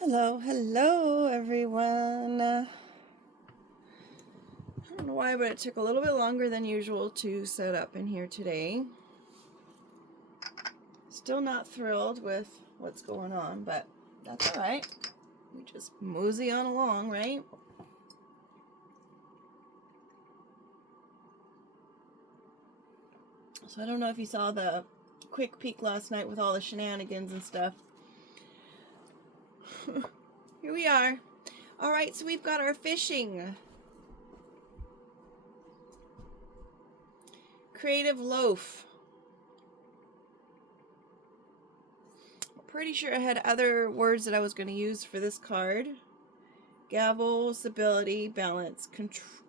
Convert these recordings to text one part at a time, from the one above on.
Hello everyone. I don't know why, but it took a little bit longer than usual to set up in here today. Still not thrilled with what's going on, but that's alright. We just mosey on along, right? So I don't know if you saw the quick peek last night with all the shenanigans and stuff. Here we are. Alright, so we've got our fishing. Creative loaf. Pretty sure I had other words that I was going to use for this card. Gavel, stability, balance,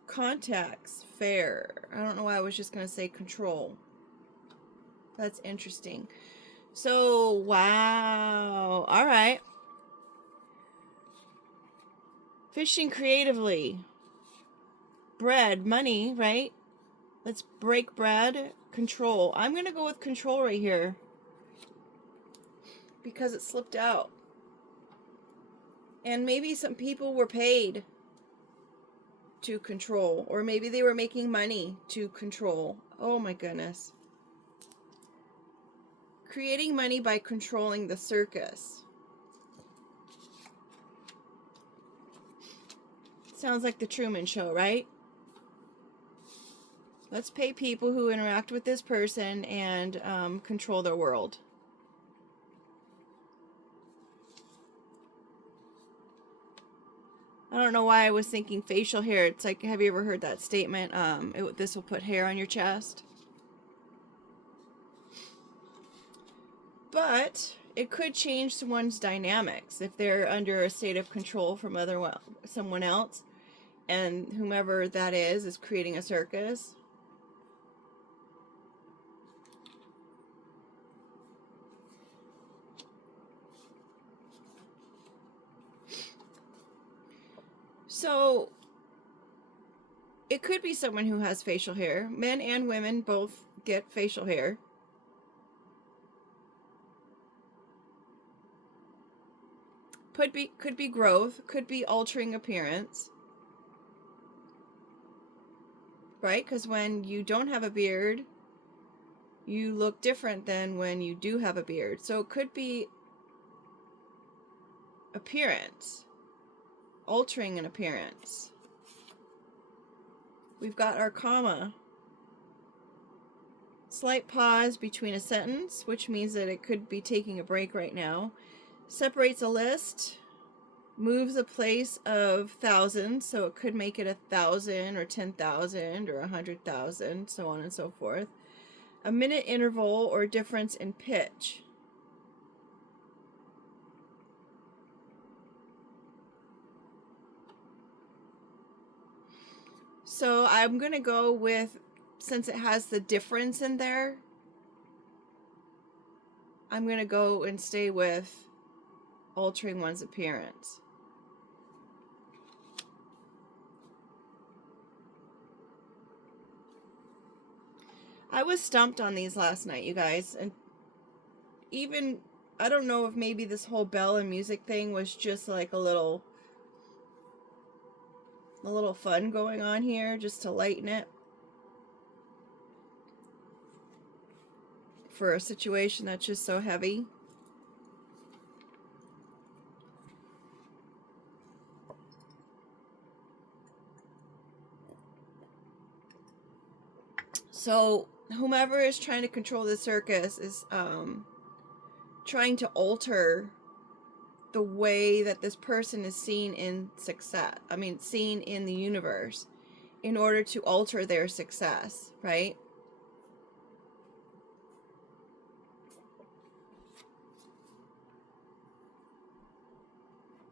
contacts, fair. I don't know why I was just going to say control. That's interesting. So, wow. All right. Fishing creatively. Bread, money, right? Let's break bread. Control. I'm going to go with control right here because it slipped out. And maybe some people were paid to control, or maybe they were making money to control. Oh my goodness. Creating money by controlling the circus. Sounds like the Truman Show, right? Let's pay people who interact with this person and control their world. I don't know why I was thinking facial hair. It's like, have you ever heard that statement? This will put hair on your chest. But it could change someone's dynamics if they're under a state of control from someone else, and whomever that is creating a circus. So it could be someone who has facial hair. Men and women both get facial hair. Could be growth, could be altering appearance. Right? Because when you don't have a beard, you look different than when you do have a beard. So it could be appearance. Altering an appearance. We've got our comma. Slight pause between a sentence, which means that it could be taking a break right now. Separates a list. Moves a place of thousands, so it could make it 1,000 or 10,000 or 100,000, so on and so forth. A minute interval or difference in pitch. So I'm going to go with, since it has the difference in there, I'm going to go and stay with altering one's appearance. I was stumped on these last night, you guys, and even, I don't know if maybe this whole bell and music thing was just like a little fun going on here, just to lighten it for a situation that's just so heavy. So whomever is trying to control the circus is trying to alter the way that this person is seen in seen in the universe, in order to alter their success, right?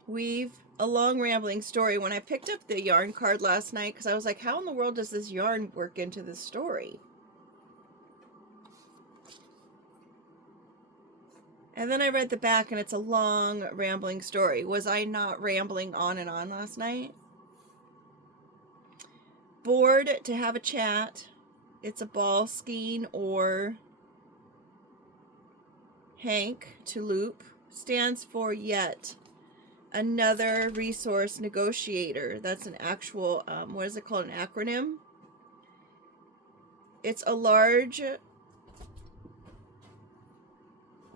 Weave a long rambling story. When I picked up the yarn card last night, because I was like, how in the world does this yarn work into this story? And then I read the back, and it's a long rambling story. Was I not rambling on and on last night? Bored to have a chat. It's a ball skein or Hank to loop. Stands for yet. Another resource negotiator. That's an actual, what is it called? An acronym. It's a large, what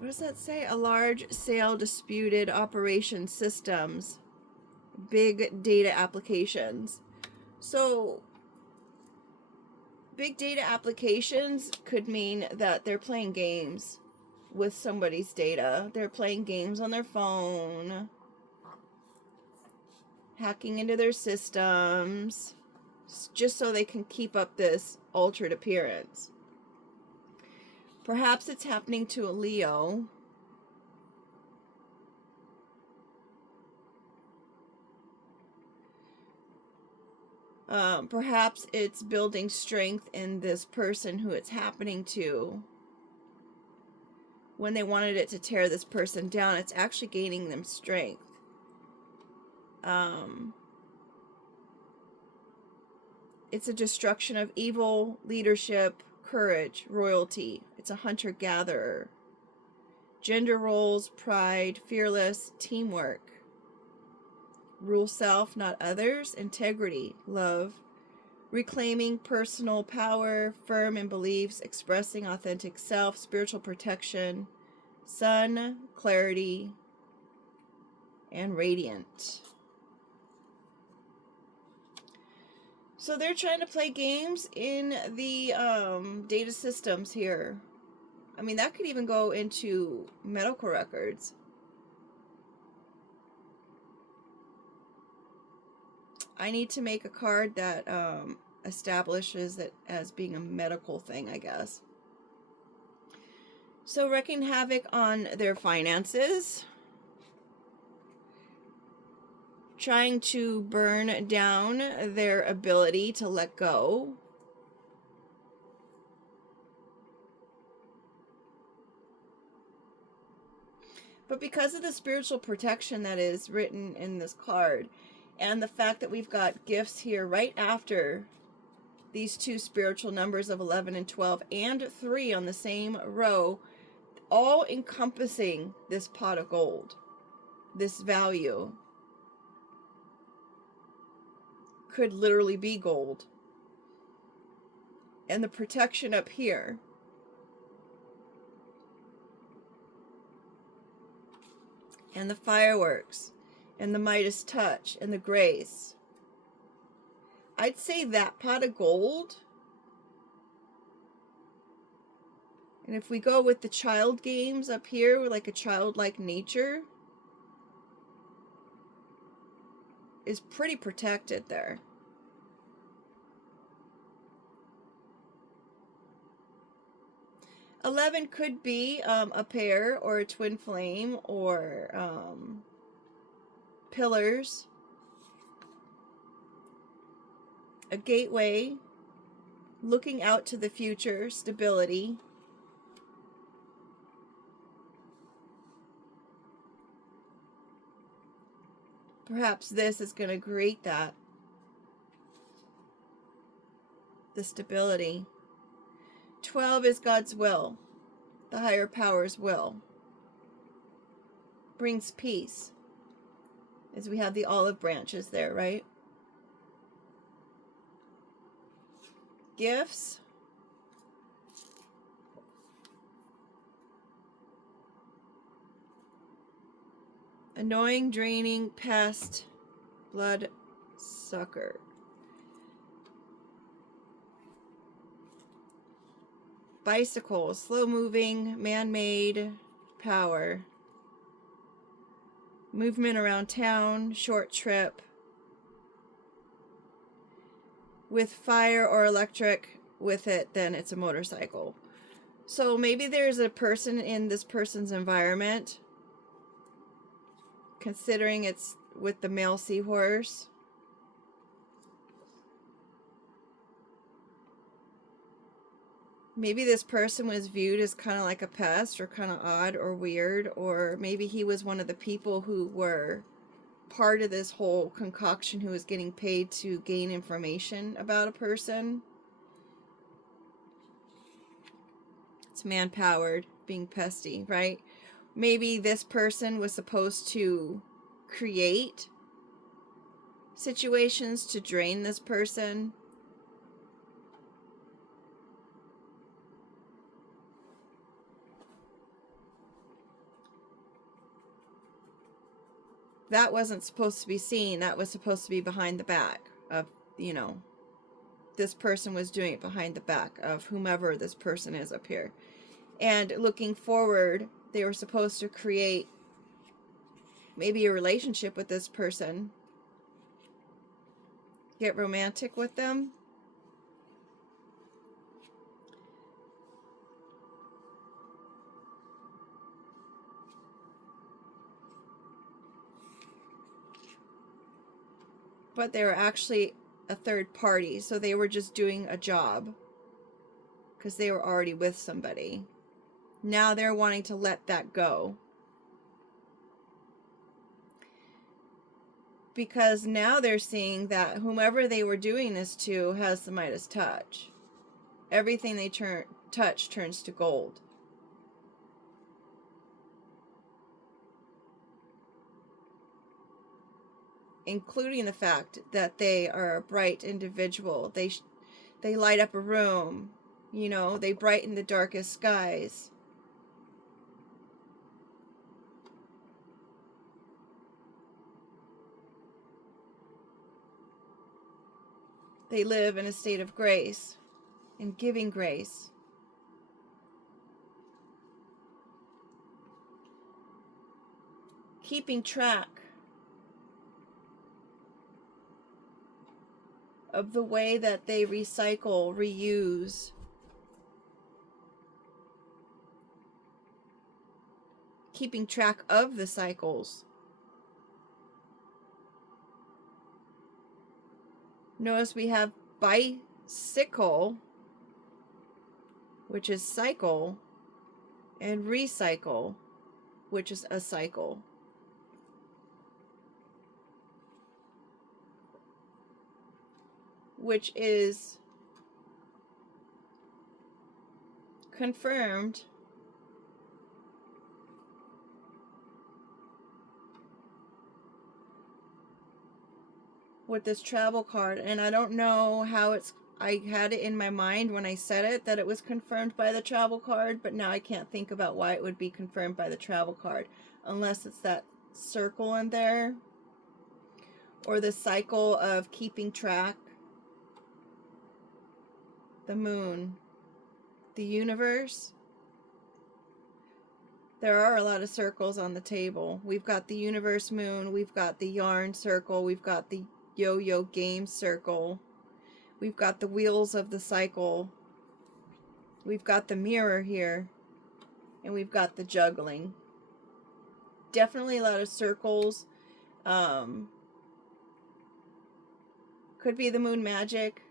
does that say? A large sale disputed operation systems, big data applications. So big data applications could mean that they're playing games with somebody's data. They're playing games on their phone, hacking into their systems, just so they can keep up this altered appearance. Perhaps it's happening to a Leo. Perhaps it's building strength in this person who it's happening to. When they wanted it to tear this person down, it's actually gaining them strength. It's a destruction of evil, leadership, courage, royalty. It's a hunter-gatherer. Gender roles, pride, fearless, teamwork. Rule self, not others. Integrity, love. Reclaiming personal power, firm in beliefs, expressing authentic self, spiritual protection. Sun, clarity, and radiant. So they're trying to play games in the data systems here. I mean, that could even go into medical records. I need to make a card that establishes it as being a medical thing, I guess. So wreaking havoc on their finances. Trying to burn down their ability to let go. But because of the spiritual protection that is written in this card, and the fact that we've got gifts here right after these two spiritual numbers of 11 and 12 and 3 on the same row, all encompassing this pot of gold, this value, could literally be gold. And the protection up here, and the fireworks, and the Midas touch, and the grace. I'd say that pot of gold. And if we go with the child games up here, with like a childlike nature, is pretty protected there. $11 could be a pair or a twin flame or pillars, a gateway, looking out to the future, stability. Perhaps this is going to create that, the stability. 12 is God's will, the higher power's will. Brings peace, as we have the olive branches there, right? Gifts. Annoying, draining, pest, blood sucker. Bicycle, slow moving, man-made, power. Movement around town, short trip. With fire or electric with it, then it's a motorcycle. So maybe there's a person in this person's environment, considering it's with the male seahorse. Maybe this person was viewed as kind of like a pest or kind of odd or weird, or maybe he was one of the people who were part of this whole concoction who was getting paid to gain information about a person. It's man-powered, being pesty, right? Maybe this person was supposed to create situations to drain this person. That wasn't supposed to be seen. That was supposed to be behind the back of, you know, this person was doing it behind the back of whomever this person is up here. And looking forward, they were supposed to create maybe a relationship with this person. Get romantic with them. But they were actually a third party, so they were just doing a job because they were already with somebody. Now they're wanting to let that go. Because now they're seeing that whomever they were doing this to has the Midas touch. Everything they touch turns to gold. Including the fact that they are a bright individual. They light up a room. You know, they brighten the darkest skies. They live in a state of grace and giving grace. Keeping track of the way that they recycle, reuse. Keeping track of the cycles. Notice we have bicycle, which is cycle, and recycle, which is a cycle. Which is confirmed with this travel card. And I don't know how I had it in my mind when I said it that it was confirmed by the travel card, but now I can't think about why it would be confirmed by the travel card unless it's that circle in there or the cycle of keeping track. The moon, the universe. There are a lot of circles on the table. We've got the universe moon, we've got the yarn circle, we've got the yo-yo game circle, we've got the wheels of the cycle, we've got the mirror here, and we've got the juggling. Definitely a lot of circles. Could be the moon magic.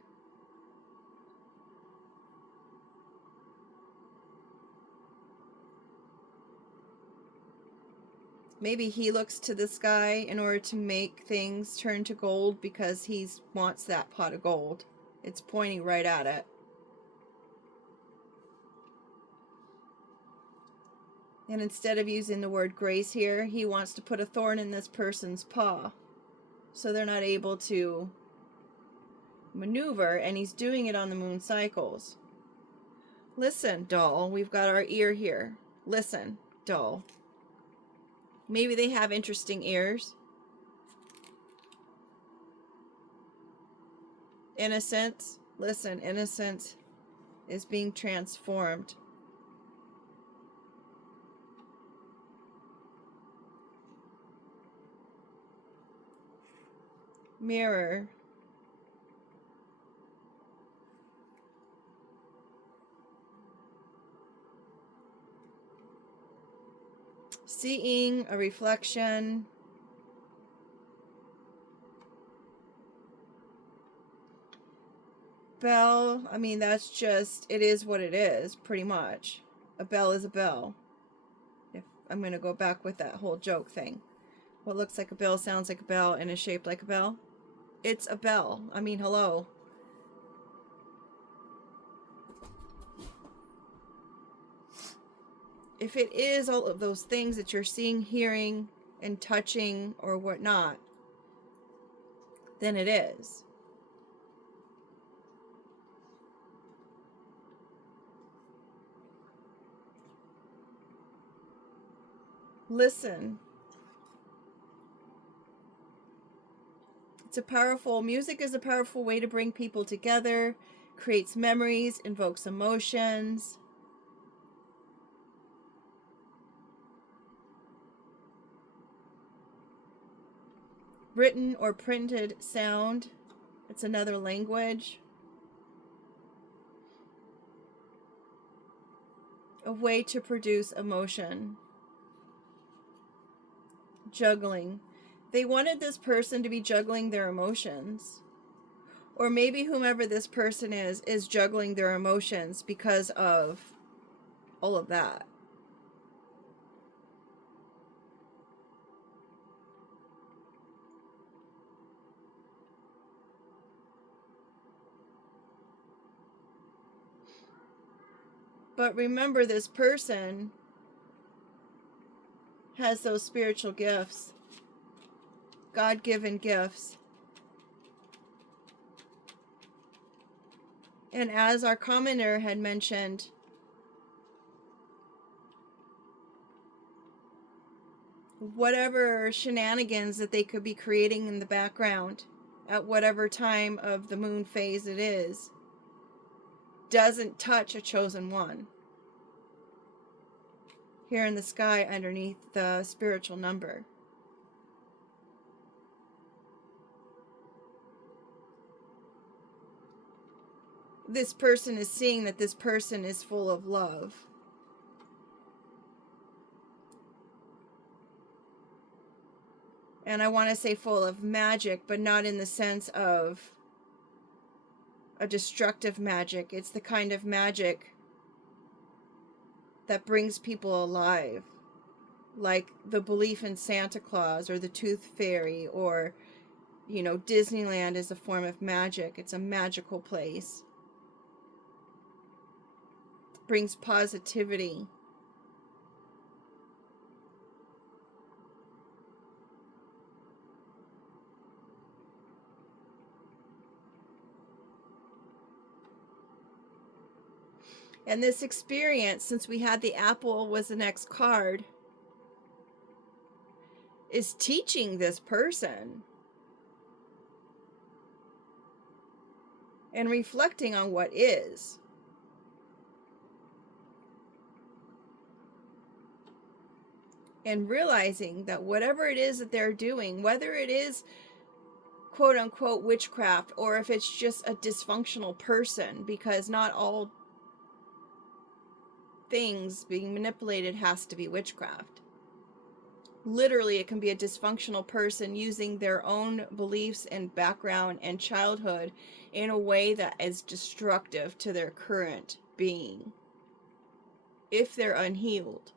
Maybe he looks to the sky in order to make things turn to gold because he wants that pot of gold. It's pointing right at it. And instead of using the word grace here, he wants to put a thorn in this person's paw so they're not able to maneuver, and he's doing it on the moon cycles. Listen, doll, we've got our ear here. Listen, doll. Maybe they have interesting ears. Innocence. Listen, innocence is being transformed. Mirror. Seeing a reflection. Bell, I mean, that's just, it is what it is, pretty much. A bell is a bell. If I'm going to go back with that whole joke thing. What looks like a bell sounds like a bell and is shaped like a bell. It's a bell. I mean, hello. If it is all of those things that you're seeing, hearing, and touching or whatnot than it is. Listen. Music is a powerful way to bring people together, creates memories, invokes emotions. Written or printed sound, it's another language. A way to produce emotion. Juggling. They wanted this person to be juggling their emotions. Or maybe whomever this person is juggling their emotions because of all of that. But remember, this person has those spiritual gifts, God-given gifts. And as our commenter had mentioned, whatever shenanigans that they could be creating in the background at whatever time of the moon phase it is, doesn't touch a chosen one. Here in the sky underneath the spiritual number. This person is seeing that this person is full of love. And I want to say full of magic, but not in the sense of a destructive magic. It's the kind of magic that brings people alive. Like the belief in Santa Claus or the Tooth Fairy, or, you know, Disneyland is a form of magic. It's a magical place. It brings positivity. And this experience, since we had the apple was the next card, is teaching this person and reflecting on what is. And realizing that whatever it is that they're doing, whether it is quote unquote witchcraft, or if it's just a dysfunctional person, because not all things being manipulated has to be witchcraft. Literally, it can be a dysfunctional person using their own beliefs and background and childhood in a way that is destructive to their current being, if they're unhealed,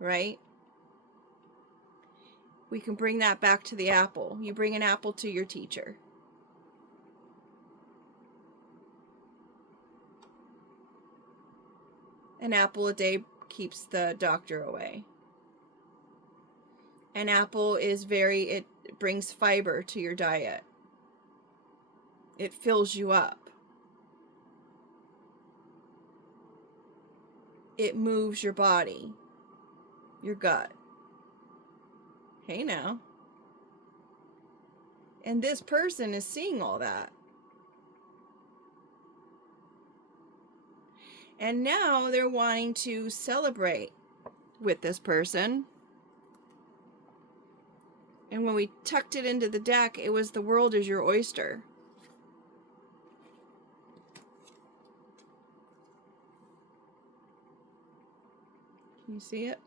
right? We can bring that back to the apple. You bring an apple to your teacher. An apple a day keeps the doctor away. An apple is it brings fiber to your diet. It fills you up. It moves your body, your gut. Hey now. And this person is seeing all that. And now they're wanting to celebrate with this person. And when we tucked it into the deck, it was the world is your oyster. Can you see it?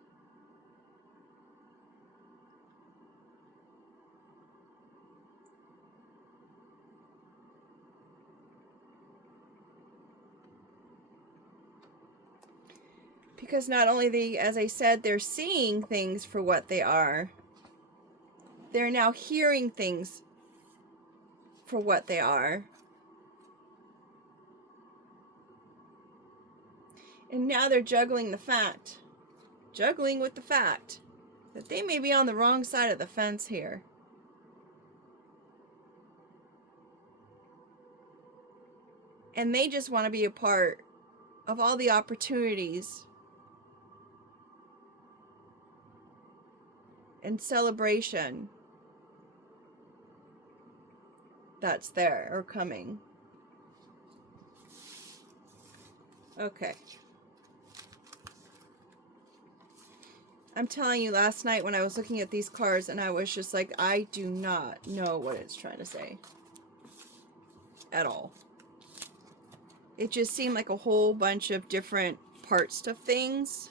Because not only as I said, they're seeing things for what they are, they're now hearing things for what they are. And now they're juggling the fact. Juggling with the fact that they may be on the wrong side of the fence here. And they just want to be a part of all the opportunities and celebration that's there or coming. Okay. I'm telling you, last night when I was looking at these cards and I was just like, I do not know what it's trying to say at all. It just seemed like a whole bunch of different parts of things.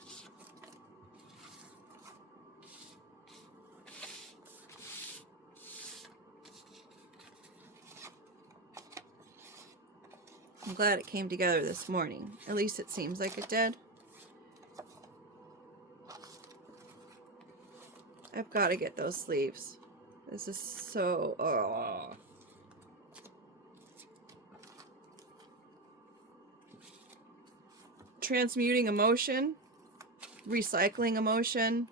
I'm glad it came together this morning. At least it seems like it did. I've got to get those sleeves. This is so... Oh. Transmuting emotion. Recycling emotion.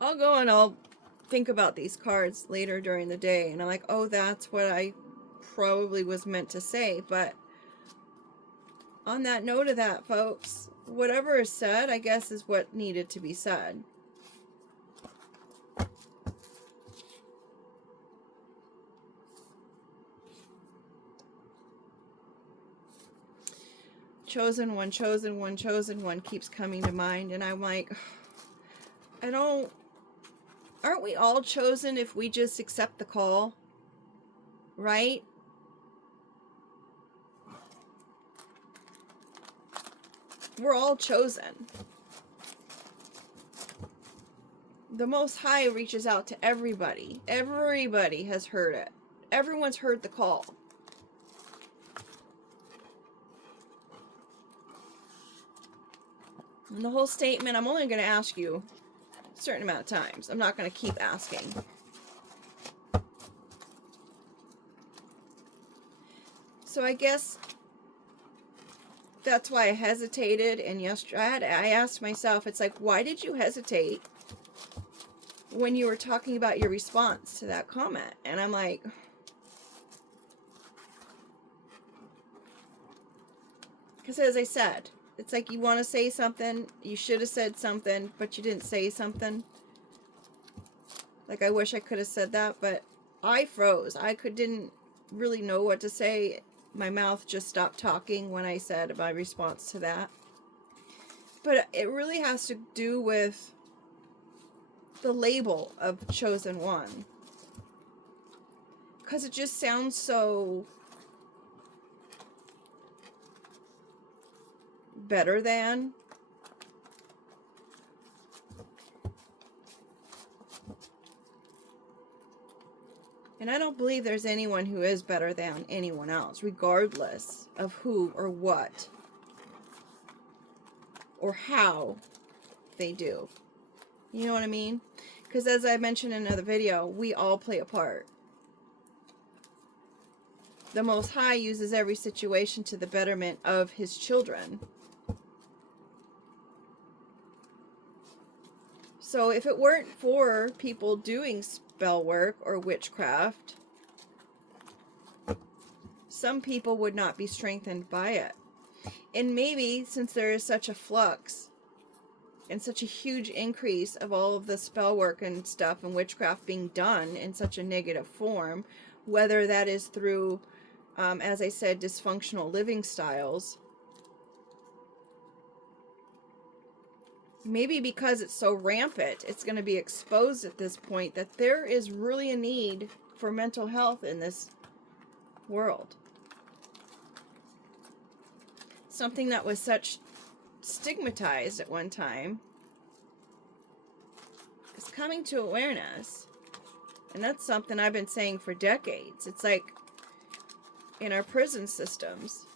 I'll go and I'll think about these cards later during the day. And I'm like, oh, that's what I probably was meant to say. But on that note of that, folks, whatever is said, I guess, is what needed to be said. Chosen one, chosen one, chosen one keeps coming to mind. And I'm like, aren't we all chosen if we just accept the call? Right? We're all chosen. The Most High reaches out to everybody. Everybody has heard it. Everyone's heard the call. And the whole statement, I'm only going to ask you a certain amount of times. I'm not going to keep asking. So I guess that's why I hesitated. And yesterday I asked myself, it's like, why did you hesitate when you were talking about your response to that comment? And I'm like, because as I said, it's like you want to say something, you should have said something, but you didn't say something. Like, I wish I could have said that, but I froze. I didn't really know what to say. My mouth just stopped talking when I said my response to that. But it really has to do with the label of chosen one. Because it just sounds so better than. And I don't believe there's anyone who is better than anyone else, regardless of who or what or how they do. You know what I mean? Because as I mentioned in another video, we all play a part. The Most High uses every situation to the betterment of His children. So if it weren't for people doing spell work or witchcraft, some people would not be strengthened by it. And maybe since there is such a flux and such a huge increase of all of the spell work and stuff and witchcraft being done in such a negative form, whether that is through, as I said, dysfunctional living styles, maybe because it's so rampant, it's going to be exposed at this point that there is really a need for mental health in this world. Something that was such stigmatized at one time is coming to awareness. And that's something I've been saying for decades. It's like in our prison systems,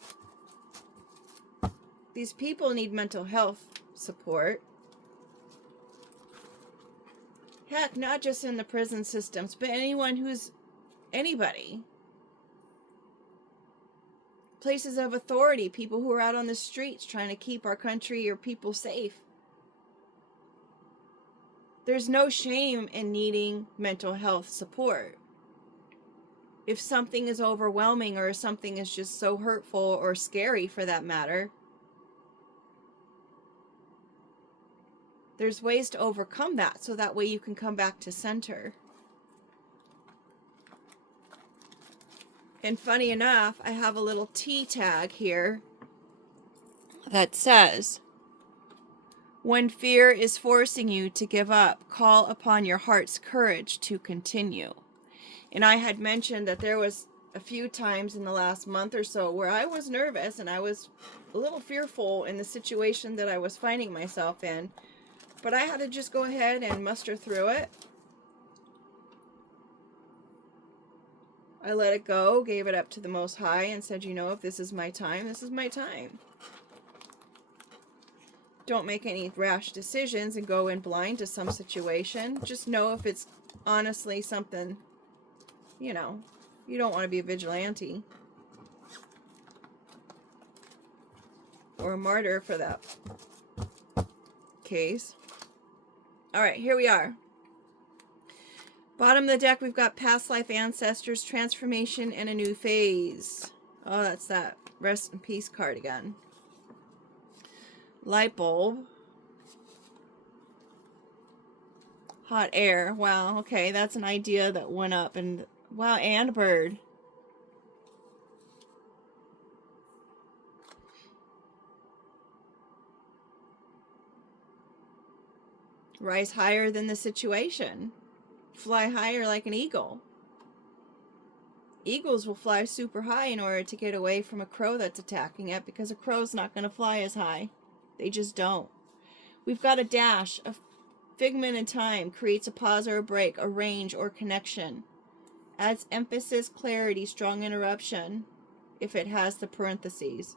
these people need mental health support. Heck, not just in the prison systems, but anyone who's anybody. Places of authority, people who are out on the streets trying to keep our country or people safe. There's no shame in needing mental health support. If something is overwhelming or something is just so hurtful or scary for that matter, there's ways to overcome that so that way you can come back to center. And funny enough, I have a little T tag here that says, when fear is forcing you to give up, call upon your heart's courage to continue. And I had mentioned that there was a few times in the last month or so where I was nervous and I was a little fearful in the situation that I was finding myself in. But I had to just go ahead and muster through it. I let it go, gave it up to the Most High, and said, you know, if this is my time, this is my time. Don't make any rash decisions and go in blind to some situation. Just know if it's honestly something, you know, you don't want to be a vigilante. Or a martyr for that case. Alright, here we are. Bottom of the deck, we've got past life ancestors, transformation, and a new phase. Oh, that's that rest in peace card again. Light bulb. Hot air. Wow, okay, that's an idea that went up. And wow, and bird. Rise higher than the situation. Fly higher like an eagle. Eagles will fly super high in order to get away from a crow that's attacking it, because a crow's not going to fly as high. They just don't. We've got a dash, a figment in time, creates a pause or a break, a range or connection. Adds emphasis, clarity, strong interruption, if it has the parentheses.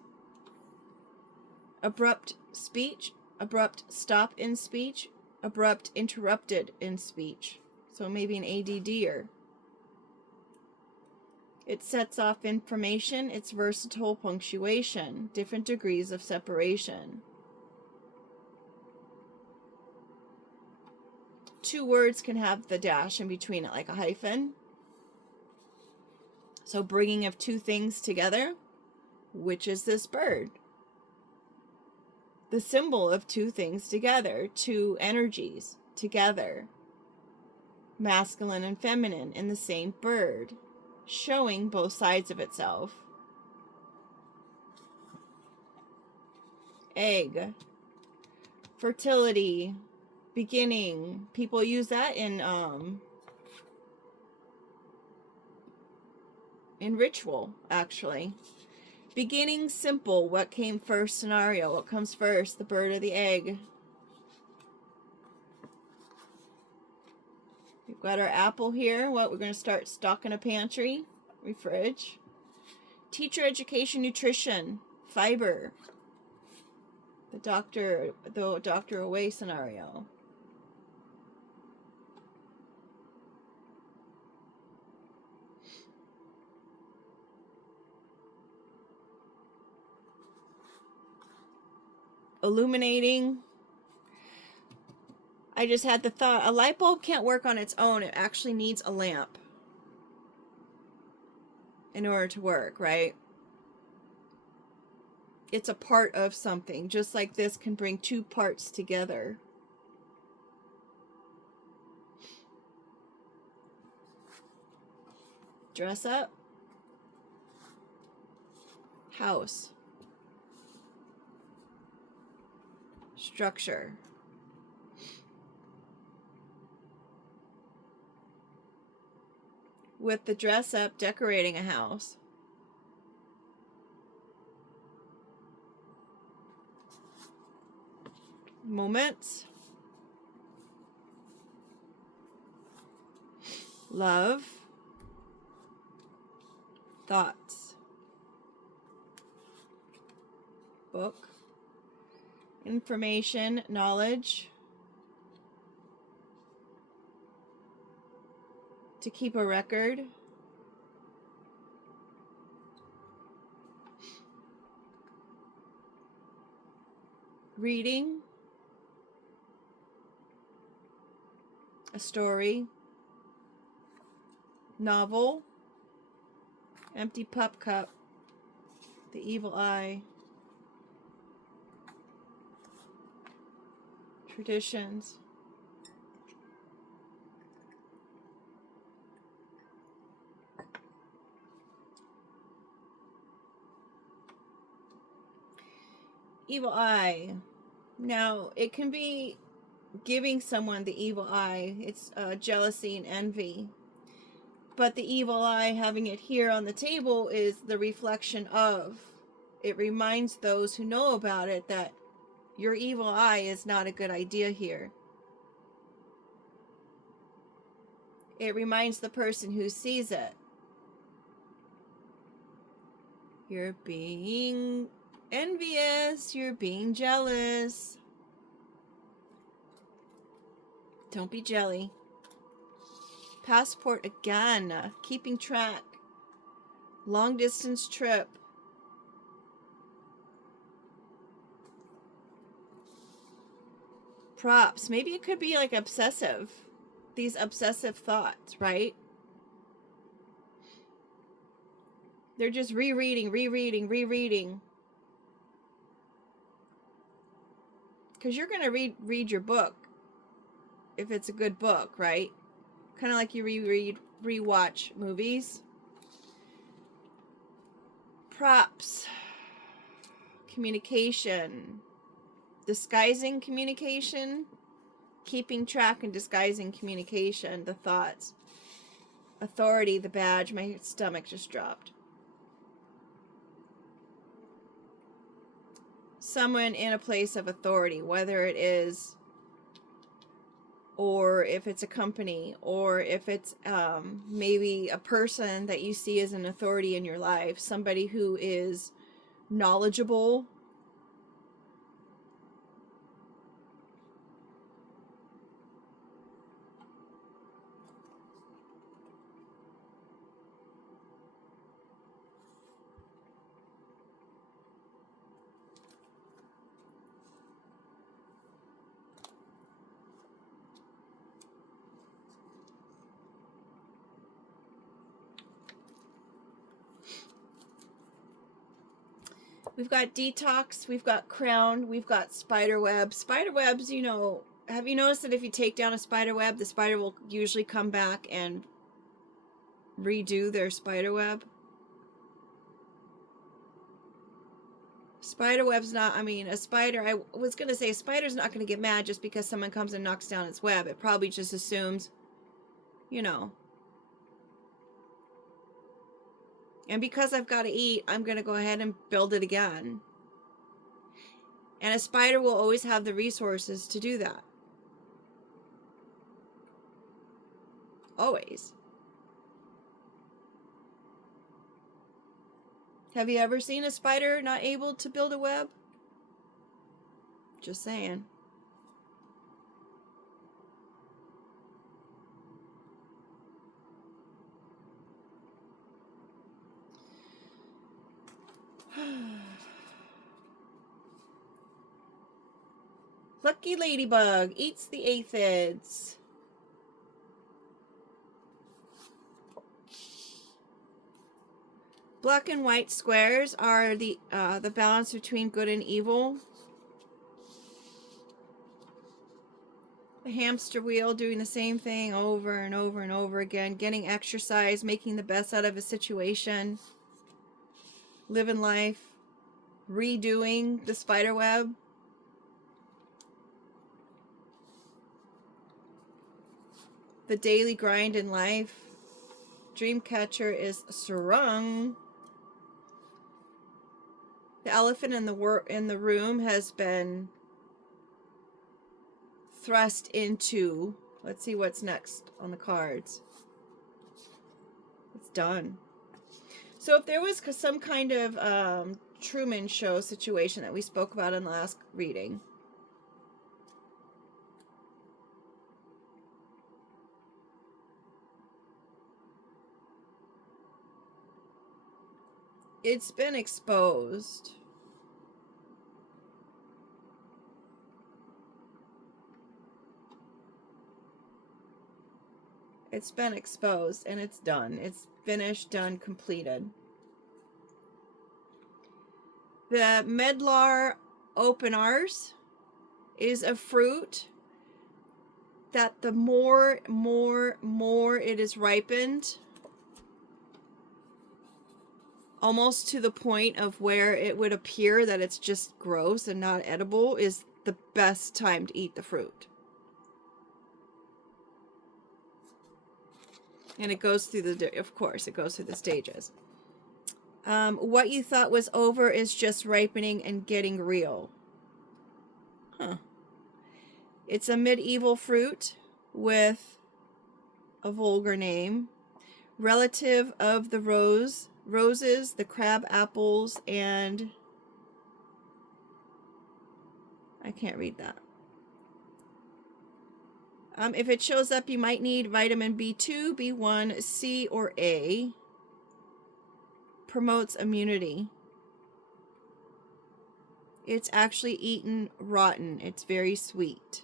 Abrupt speech, abrupt stop in speech, abrupt interrupted in speech. So maybe an ADDer. It sets off information. It's versatile punctuation. Different degrees of separation. 2 words can have the dash in between it, like a hyphen. So bringing of 2 things together. Which is this bird? The symbol of 2 things together. 2 energies together. Masculine and feminine in the same bird. Showing both sides of itself. Egg. Fertility. Beginning. People use that in ritual, actually. Beginning, simple. What came first scenario? What comes first? The bird or the egg? We've got our apple here. What, we're going to start stocking a pantry, fridge. Teacher, education, nutrition, fiber. The doctor away scenario. Illuminating. I just had the thought, a light bulb can't work on its own. It actually needs a lamp in order to work, right? It's a part of something, just like this can bring 2 parts together. Dress up. House. Structure. With the dress up, decorating a house. Moments. Love. Thoughts. Book. Information, knowledge. To keep a record. Reading. a story, novel, empty pup cup, the evil eye, traditions. Evil eye. Now, it can be giving someone the evil eye. It's jealousy and envy. But the evil eye, having it here on the table, is the reflection of. It reminds those who know about it that your evil eye is not a good idea here. It reminds the person who sees it. You're being envious. You're being jealous. Don't be jelly. Passport again. Keeping track. Long distance trip. Props. Maybe it could be like obsessive. These obsessive thoughts, right? They're just rereading. Because you're going to read your book. If it's a good book, right? Kind of like you rewatch movies. Props. Communication. Disguising communication. Keeping track and disguising communication. The thoughts. Authority, the badge. My stomach just dropped. Someone in a place of authority, whether it is, or if it's a company, or if it's maybe a person that you see as an authority in your life, somebody who is knowledgeable. We've got detox, we've got crown, we've got spider web. Spider webs, you know, have you noticed that if you take down a spider web, the spider will usually come back and redo their spider web? Spider web's not, I mean, a spider, I was going to say a spider's not going to get mad just because someone comes and knocks down its web. It probably just assumes, you know. And because I've got to eat, I'm going to go ahead and build it again. And a spider will always have the resources to do that. Always. Have you ever seen a spider not able to build a web? Just saying. Lucky ladybug eats the aphids. Black and white squares are the balance between good and evil. The hamster wheel, doing the same thing over and over and over again, getting exercise, making the best out of a situation, living life, redoing the spider web. The daily grind in life. Dreamcatcher is Sarung. The elephant in the room has been thrust into. Let's see what's next on the cards. It's done. So if there was some kind of Truman Show situation that we spoke about in the last reading, it's been exposed. It's been exposed and it's done. It's finished, done, completed. The medlar openars is a fruit that the more it is ripened, almost to the point of where it would appear that it's just gross and not edible, is the best time to eat the fruit. And it goes through of course, it goes through the stages. What you thought was over is just ripening and getting real. Huh. It's a medieval fruit with a vulgar name. Relative of the roses, the crab apples, and I can't read that. If it shows up, you might need vitamin B2, B1, C, or A. Promotes immunity. It's actually eaten rotten. It's very sweet.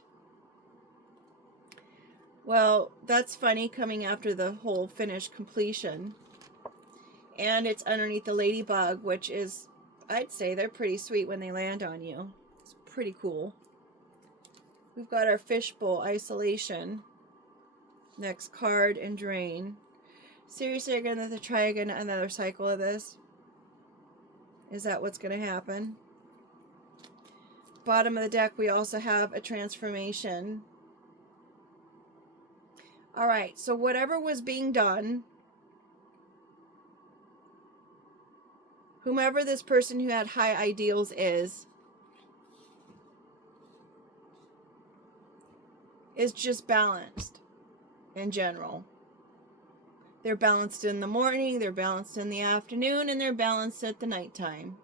Well, that's funny coming after the whole finished completion. And it's underneath the ladybug, which is, I'd say they're pretty sweet when they land on you. It's pretty cool. We've got our fishbowl isolation. Next card and drain. Seriously, you're going to have to try again another cycle of this? Is that what's going to happen? Bottom of the deck, we also have a transformation. Alright, so whatever was being done, whomever this person who had high ideals is just balanced in general. They're balanced in the morning, they're balanced in the afternoon, and they're balanced at the nighttime.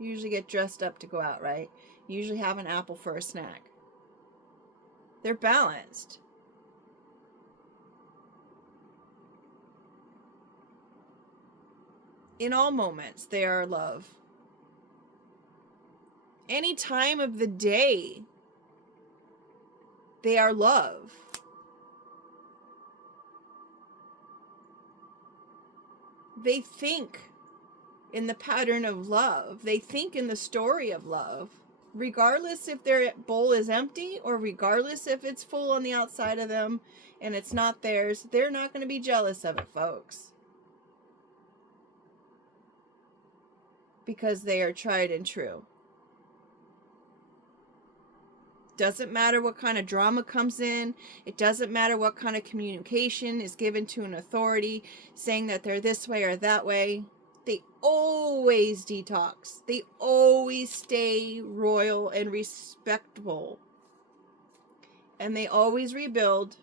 You usually get dressed up to go out, right? You usually have an apple for a snack. They're balanced. In all moments, they are love. Any time of the day, they are love. They think in the pattern of love. They think in the story of love. Regardless if their bowl is empty or regardless if it's full on the outside of them and it's not theirs, they're not going to be jealous of it, folks. Because they are tried and true. Doesn't matter what kind of drama comes in. It doesn't matter what kind of communication is given to an authority saying that they're this way or that way. They always detox. They always stay royal and respectable. And they always rebuild.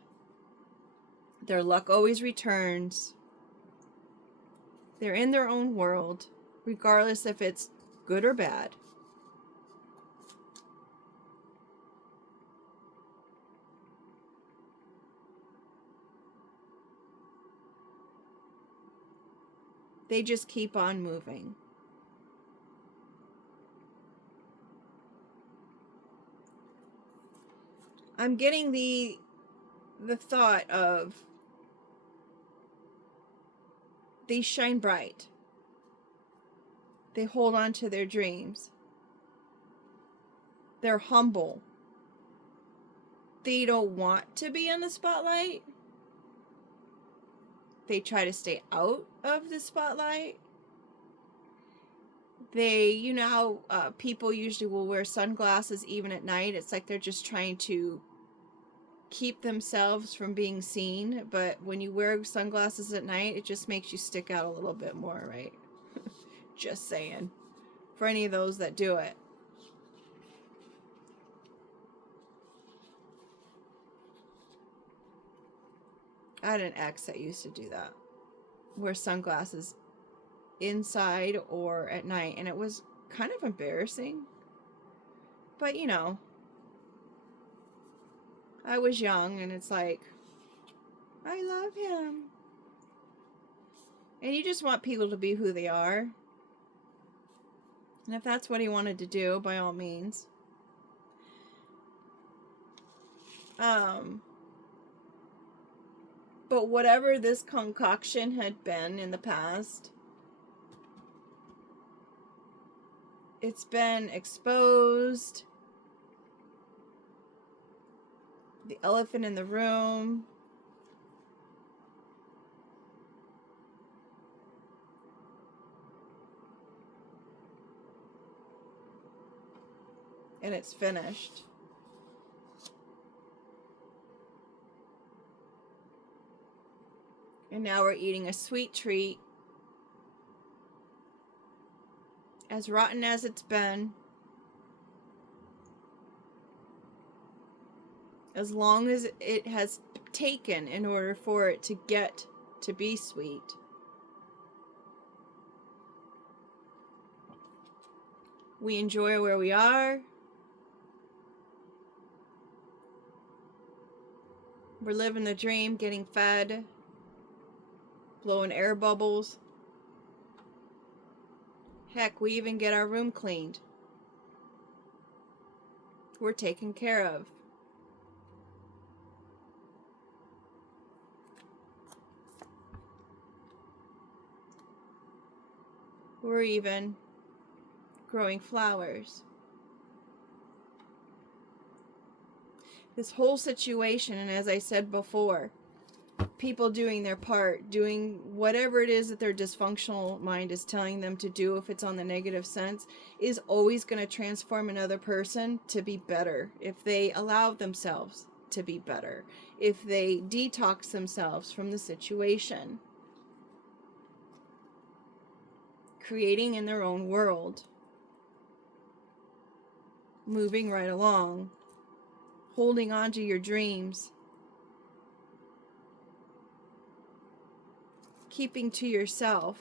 Their luck always returns. They're in their own world, regardless if it's good or bad. They just keep on moving. I'm getting the thought of they shine bright. They hold on to their dreams. They're humble. They don't want to be in the spotlight. They try to stay out of the spotlight. They, you know how people usually will wear sunglasses even at night. It's like they're just trying to keep themselves from being seen. But when you wear sunglasses at night, it just makes you stick out a little bit more, right? Just saying. For any of those that do it. I had an ex that used to do that. Wear sunglasses inside or at night. And it was kind of embarrassing. But, you know, I was young and it's like, I love him. And you just want people to be who they are. And if that's what he wanted to do, by all means. But whatever this concoction had been in the past, it's been exposed. The elephant in the room. And it's finished. And now we're eating a sweet treat. As rotten as it's been. As long as it has taken in order for it to get to be sweet. We enjoy where we are. We're living the dream, getting fed, blowing air bubbles. Heck, we even get our room cleaned. We're taken care of. We're even growing flowers. This whole situation, and as I said before, people doing their part, doing whatever it is that their dysfunctional mind is telling them to do, if it's on the negative sense, is always going to transform another person to be better if they allow themselves to be better, if they detox themselves from the situation, creating in their own world, moving right along, holding on to your dreams, keeping to yourself,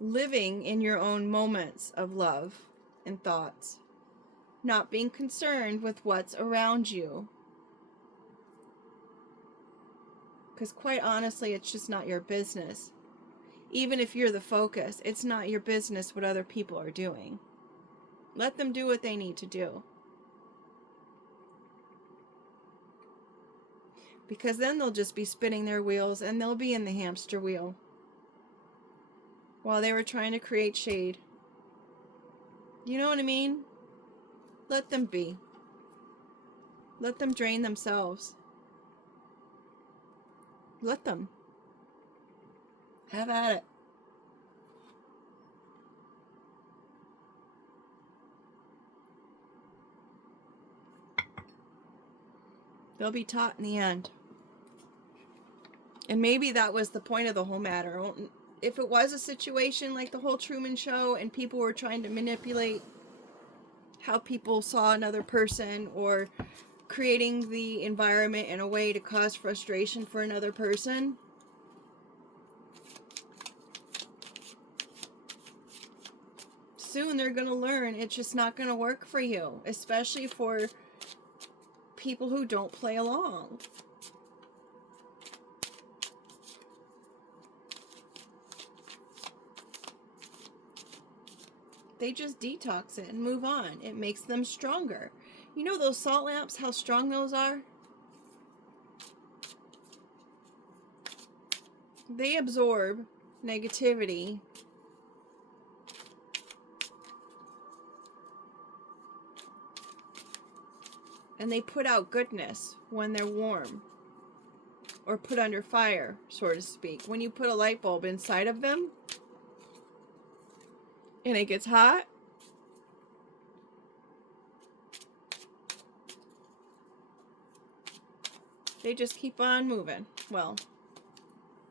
living in your own moments of love and thoughts, not being concerned with what's around you. Because quite honestly, it's just not your business. Even if you're the focus, it's not your business what other people are doing. Let them do what they need to do. Because then they'll just be spinning their wheels and they'll be in the hamster wheel while they were trying to create shade. You know what I mean? Let them be. Let them drain themselves. Let them. Have at it. They'll be taught in the end. And maybe that was the point of the whole matter. If it was a situation like the whole Truman Show and people were trying to manipulate how people saw another person or creating the environment in a way to cause frustration for another person, soon they're going to learn it's just not going to work for you, especially for people who don't play along. They just detox it and move on. It makes them stronger. You know those salt lamps, how strong those are? They absorb negativity and they put out goodness when they're warm or put under fire, so to speak. When you put a light bulb inside of them and it gets hot, they just keep on moving. Well,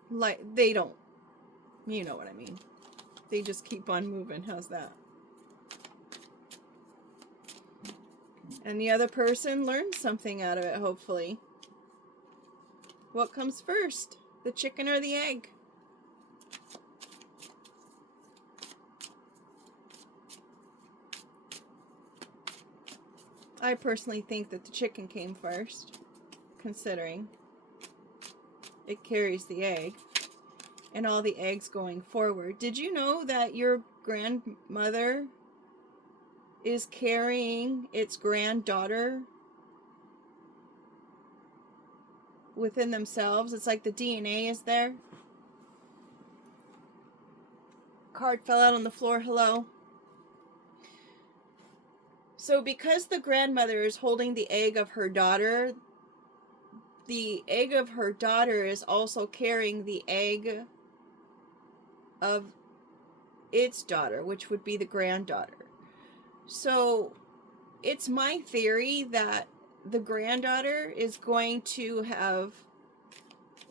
like they don't. You know what I mean. They just keep on moving. How's that? And the other person learns something out of it, hopefully. What comes first? The chicken or the egg? I personally think that the chicken came first, considering it carries the egg and all the eggs going forward. Did you know that your grandmother is carrying its granddaughter within themselves. It's like the DNA is there. Card fell out on the floor. Hello. So because the grandmother is holding the egg of her daughter, the egg of her daughter is also carrying the egg of its daughter, which would be the granddaughter. So it's my theory that the granddaughter is going to have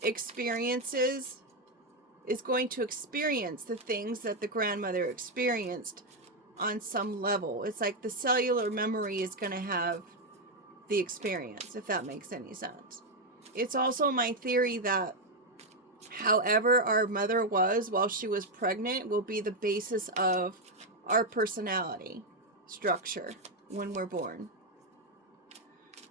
experiences, is going to experience the things that the grandmother experienced on some level. It's like the cellular memory is going to have the experience, if that makes any sense. It's also my theory that however our mother was while she was pregnant will be the basis of our personality structure when we're born.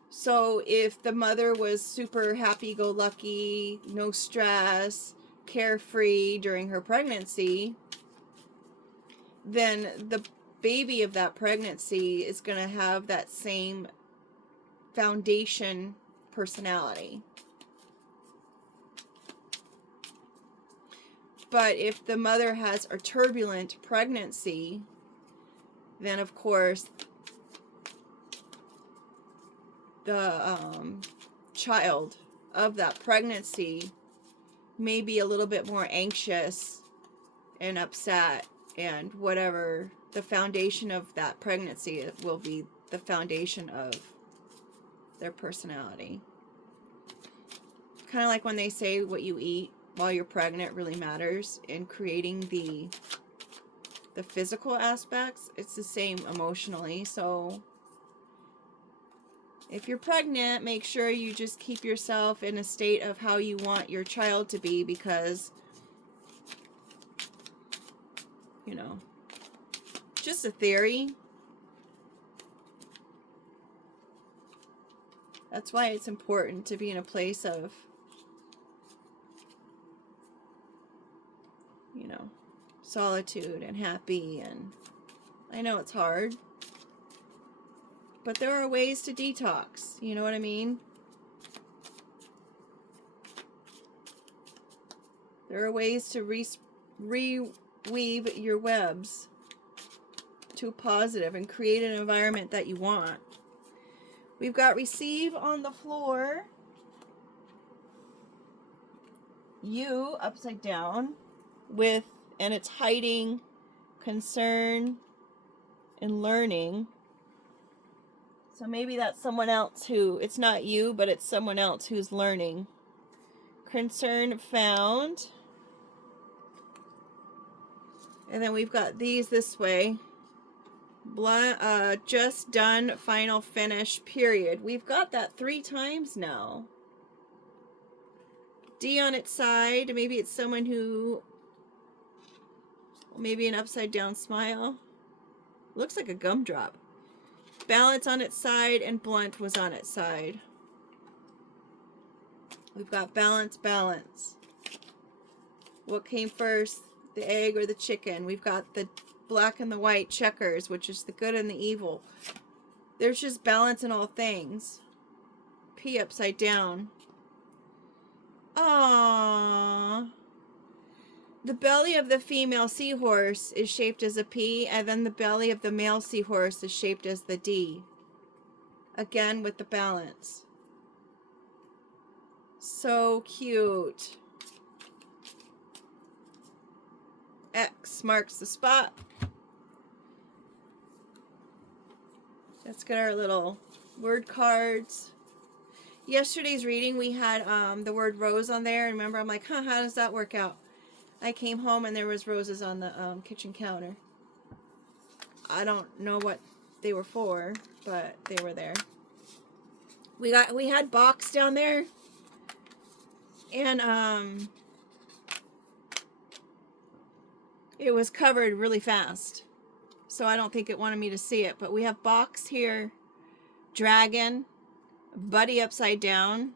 So if the mother was super happy-go-lucky, no stress, carefree during her pregnancy, then the baby of that pregnancy is going to have that same foundation personality. But if the mother has a turbulent pregnancy, then of course the child of that pregnancy may be a little bit more anxious and upset, and whatever the foundation of that pregnancy will be the foundation of their personality. Kind of like when they say what you eat while you're pregnant really matters in creating the physical aspects. It's the same emotionally. So if you're pregnant, make sure you just keep yourself in a state of how you want your child to be, because, you know, just a theory. That's why it's important to be in a place of, you know, solitude and happy. And I know it's hard, but there are ways to detox. You know what I mean? There are ways to reweave your webs to positive and create an environment that you want. We've got receive on the floor. You upside down with, and it's hiding concern and learning. So maybe that's someone else who, it's not you, but it's someone else who's learning. Concern found. And then we've got these this way. Just done, final finish, period. We've got that 3 times now. D on its side. Maybe it's someone who, maybe an upside down smile. Looks like a gumdrop. Balance on its side, and blunt was on its side. We've got balance, balance. What came first, the egg or the chicken? We've got the black and the white checkers, which is the good and the evil. There's just balance in all things. P upside down. Aww. The belly of the female seahorse is shaped as a P, and then the belly of the male seahorse is shaped as the D. Again with the balance. So cute. X marks the spot. Let's get our little word cards. Yesterday's reading, we had the word rose on there. Remember, I'm like, how does that work out? I came home and there was roses on the kitchen counter. I don't know what they were for, but they were there. We had box down there, and it was covered really fast, so I don't think it wanted me to see it. But we have box here, dragon, buddy upside down,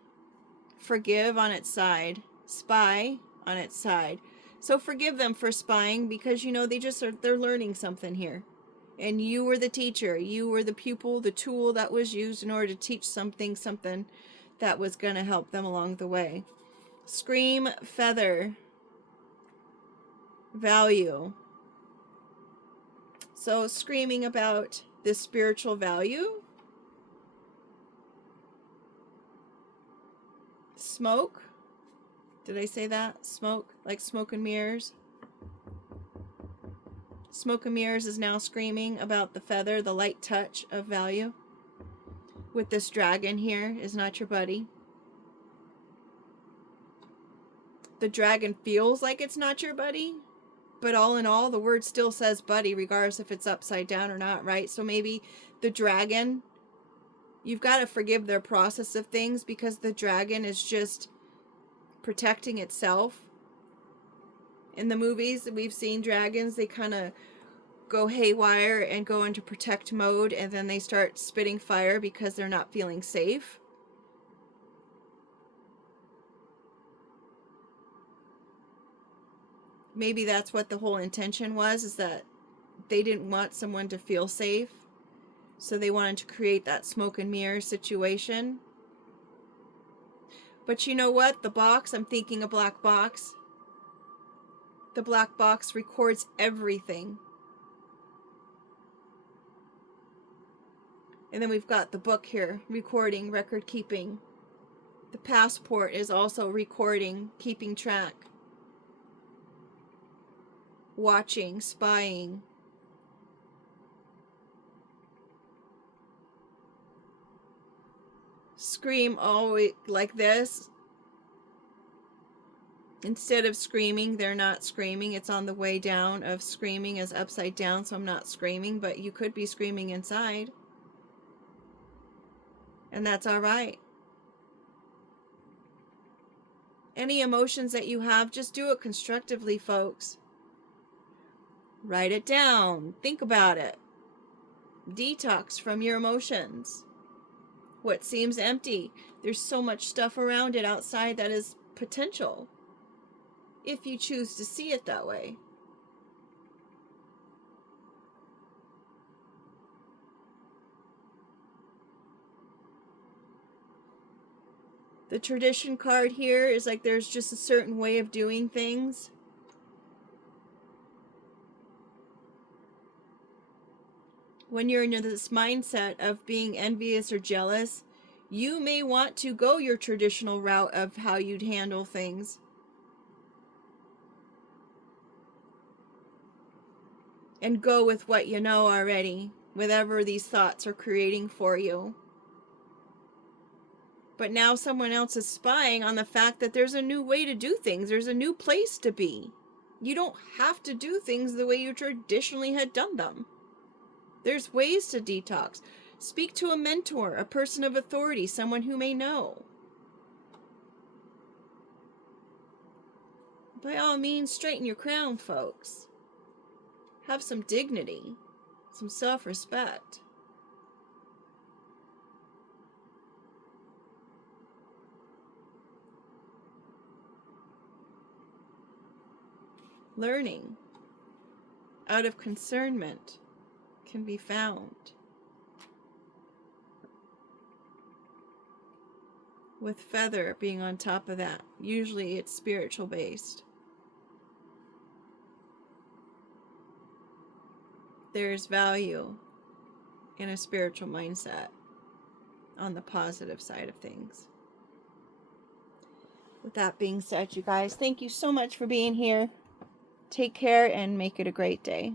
forgive on its side, spy on its side. So forgive them for spying, because, you know, they're learning something here. And you were the teacher. You were the pupil, the tool that was used in order to teach something that was going to help them along the way. Scream, feather, value. So screaming about this spiritual value. Smoke. Did I say that? Smoke, like smoke and mirrors. Smoke and mirrors is now screaming about the feather, the light touch of value. With this dragon here is not your buddy. The dragon feels like it's not your buddy, but all in all, the word still says buddy, regardless if it's upside down or not, right? So maybe the dragon, you've got to forgive their process of things, because the dragon is just protecting itself. In the movies, we've seen dragons, they kind of go haywire and go into protect mode, and then they start spitting fire because they're not feeling safe. Maybe that's what the whole intention was, is that they didn't want someone to feel safe, so they wanted to create that smoke and mirror situation. But you know what? The box, I'm thinking a black box. The black box records everything. And then we've got the book here, recording, record keeping. The passport is also recording, keeping track. Watching, spying. Scream always like this. Instead of screaming, they're not screaming. It's on the way down of screaming is upside down, so I'm not screaming, but you could be screaming inside. And that's all right. Any emotions that you have, just do it constructively, folks. Write it down. Think about it. Detox from your emotions. What seems empty, there's so much stuff around it outside that is potential, if you choose to see it that way. The tradition card here is like there's just a certain way of doing things. When you're in this mindset of being envious or jealous, you may want to go your traditional route of how you'd handle things. And go with what you know already, whatever these thoughts are creating for you. But now someone else is spying on the fact that there's a new way to do things. There's a new place to be. You don't have to do things the way you traditionally had done them. There's ways to detox. Speak to a mentor, a person of authority, someone who may know. By all means, straighten your crown, folks. Have some dignity, some self-respect. Learning out of concernment can be found. With feather being on top of that. Usually it's spiritual based. There's value in a spiritual mindset on the positive side of things. With that being said, you guys, thank you so much for being here. Take care and make it a great day.